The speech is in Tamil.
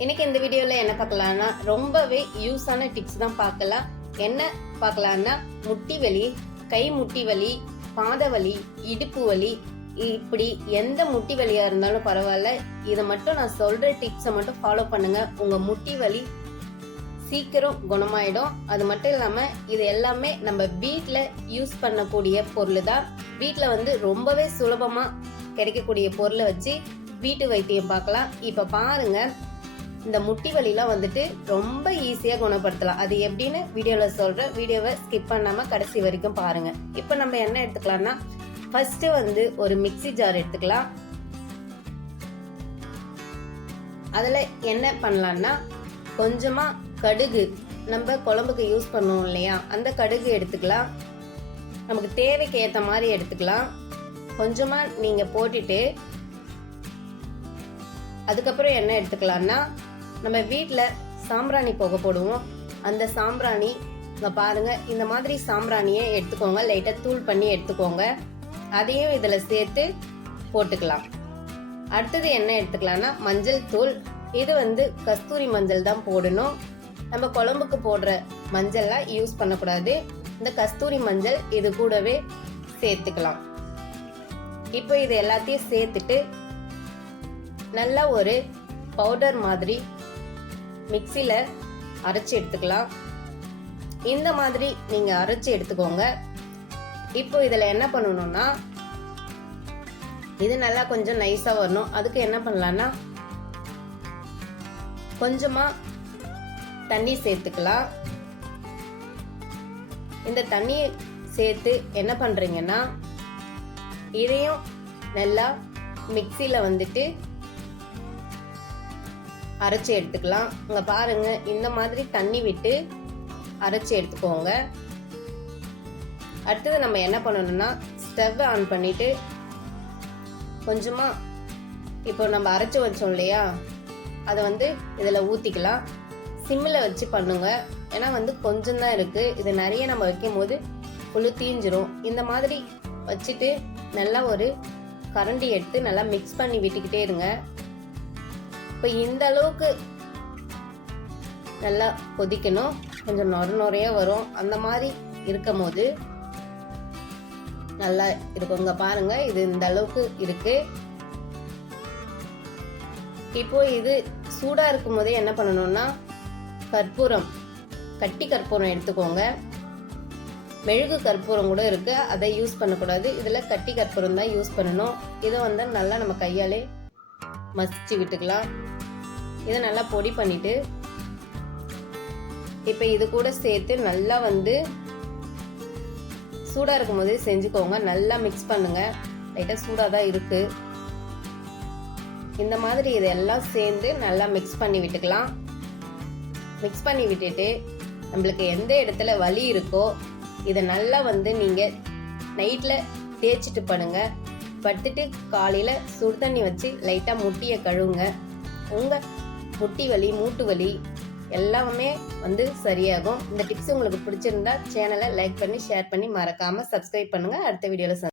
இன்னைக்கு இந்த வீடியோல என்ன பார்க்கலாம்னா ரொம்பவே யூஸான டிப்ஸ் தான் பார்க்கலாம். என்ன பார்க்கலாம்னா முட்டி வலி, கை முட்டி வலி, பாத வலி, இடுப்பு வலி, இப்படி எந்த முட்டி வலியா இருந்தாலும் பரவாயில்ல, இதை மட்டும் நான் சொல்ற டிப்ஸை மட்டும் ஃபாலோ பண்ணுங்க. உங்க முட்டி வலி சீக்கிரம் குணமாயிடும். அது மட்டும் இல்லாம இது எல்லாமே நம்ம வீட்ல யூஸ் பண்ணக்கூடிய பொருள் தான். வீட்ல ரொம்பவே சுலபமா கிடைக்கக்கூடிய பொருளை வச்சு வீட்டு வைத்தியம் பார்க்கலாம். இப்ப பாருங்க, இந்த முட்டி வலிலாம் ரொம்ப ஈஸியா குணப்படுத்தலாம். அது எப்படின்னு வீடியோல சொல்றேன். வீடியோவை ஸ்கிப் பண்ணாம கடைசி வரைக்கும் பாருங்க. இப்ப நம்ம என்ன எடுத்துக்கலாம்னா, ஃபர்ஸ்ட் ஒரு மிக்ஸி ஜார் எடுத்துக்கலாம். அதுல என்ன பண்ணலாம்னா, கொஞ்சமா கடுகு, நம்ம குழம்புக்கு யூஸ் பண்ணுவோம் இல்லையா, அந்த கடுகு எடுத்துக்கலாம். நமக்கு தேவைக்கு ஏற்ற மாதிரி எடுத்துக்கலாம். கொஞ்சமா நீங்க போட்டுட்டு அதுக்கப்புறம் என்ன எடுத்துக்கலாம்னா, நம்ம வீட்டில் சாம்பிராணி புகை போடுவோம். அந்த சாம்பிராணி பாருங்க, இந்த மாதிரி சாம்பிராணியை எடுத்துக்கோங்க. லைட்டாக தூள் பண்ணி எடுத்துக்கோங்க. அதையும் இதில் சேர்த்து போட்டுக்கலாம். அடுத்தது என்ன எடுத்துக்கலாம்னா, மஞ்சள் தூள். இது கஸ்தூரி மஞ்சள் தான் போடணும். நம்ம குழம்புக்கு போடுற மஞ்சள்லாம் யூஸ் பண்ணக்கூடாது. இந்த கஸ்தூரி மஞ்சள் இது கூடவே சேர்த்துக்கலாம். இப்போ இது எல்லாத்தையும் சேர்த்துட்டு நல்லா ஒரு பவுடர் மாதிரி மிக்சியில அரைச்சி எடுத்துக்கலாம். இந்த மாதிரி நீங்க அரைச்சி எடுத்துக்கோங்க. இப்போ இதுல என்ன பண்ணணும்னா, இது நல்லா கொஞ்சம் நைஸா வரணும். அதுக்கு என்ன பண்ணலாம்னா, கொஞ்சமா தண்ணி சேர்த்துக்கலாம். இந்த தண்ணியை சேர்த்து என்ன பண்றீங்கன்னா, இதையும் நல்லா மிக்சியில அரைச்சி எடுத்துக்கலாம். இங்க பாருங்க, இந்த மாதிரி தண்ணி விட்டு அரைச்சி எடுத்துக்கோங்க. அடுத்தது நம்ம என்ன பண்ணணும்னா, ஸ்டவ் ஆன் பண்ணிட்டு கொஞ்சமா இப்போ நம்ம அரைச்சி வச்சோம் இல்லையா, அதை இதில் ஊற்றிக்கலாம். சிம்மில் வச்சு பண்ணுங்க. ஏன்னா கொஞ்சம் தான் இருக்கு. இது நிறைய நம்ம வைக்கும் போது புழு தீஞ்சிரும். இந்த மாதிரி வச்சுட்டு நல்லா ஒரு கரண்டி எடுத்து நல்லா மிக்ஸ் பண்ணி விட்டுக்கிட்டே இருங்க. இப்போ இந்த அளவுக்கு நல்லா கொதிக்கணும். கொஞ்சம் நொறையா வரும். அந்த மாதிரி இருக்கும் போது நல்லா இருக்குங்க. பாருங்க, இது இந்த அளவுக்கு இருக்கு. இப்போ இது சூடா இருக்கும் போதே என்ன பண்ணணும்னா, கற்பூரம், கட்டி கற்பூரம் எடுத்துக்கோங்க. மெழுகு கற்பூரம் கூட இருக்கு, அதை யூஸ் பண்ணக்கூடாது. இதுல கட்டி கற்பூரம் தான் யூஸ் பண்ணணும். இதை நல்லா நம்ம கையாலே மசிச்சு விட்டுக்கலாம். இதை நல்லா பொடி பண்ணிட்டு இப்ப இது கூட சேர்த்து நல்லா சூடா இருக்கும் போது செஞ்சுக்கோங்க. நல்லா மிக்ஸ் பண்ணுங்க. லைட்டா சூடா தான் இருக்கு. இந்த மாதிரி இதெல்லாம் சேர்ந்து நல்லா மிக்ஸ் பண்ணி விட்டுக்கலாம். மிக்ஸ் பண்ணி விட்டுட்டு நம்மளுக்கு எந்த இடத்துல வலி இருக்கோ இதை நல்லா நீங்க நைட்ல தேய்ச்சிட்டு படுங்க. படுத்துட்டு காலையில சுடு தண்ணி வச்சு லைட்டா முட்டியை கழுவுங்க. உங்க முட்டி வலி, மூட்டு வலி எல்லாமே சரியாகும். இந்த டிப்ஸ் உங்களுக்கு பிடிச்சிருந்தா சேனலை லைக் பண்ணி ஷேர் பண்ணி மறக்காம சப்ஸ்கிரைப் பண்ணுங்க. அடுத்த வீடியோல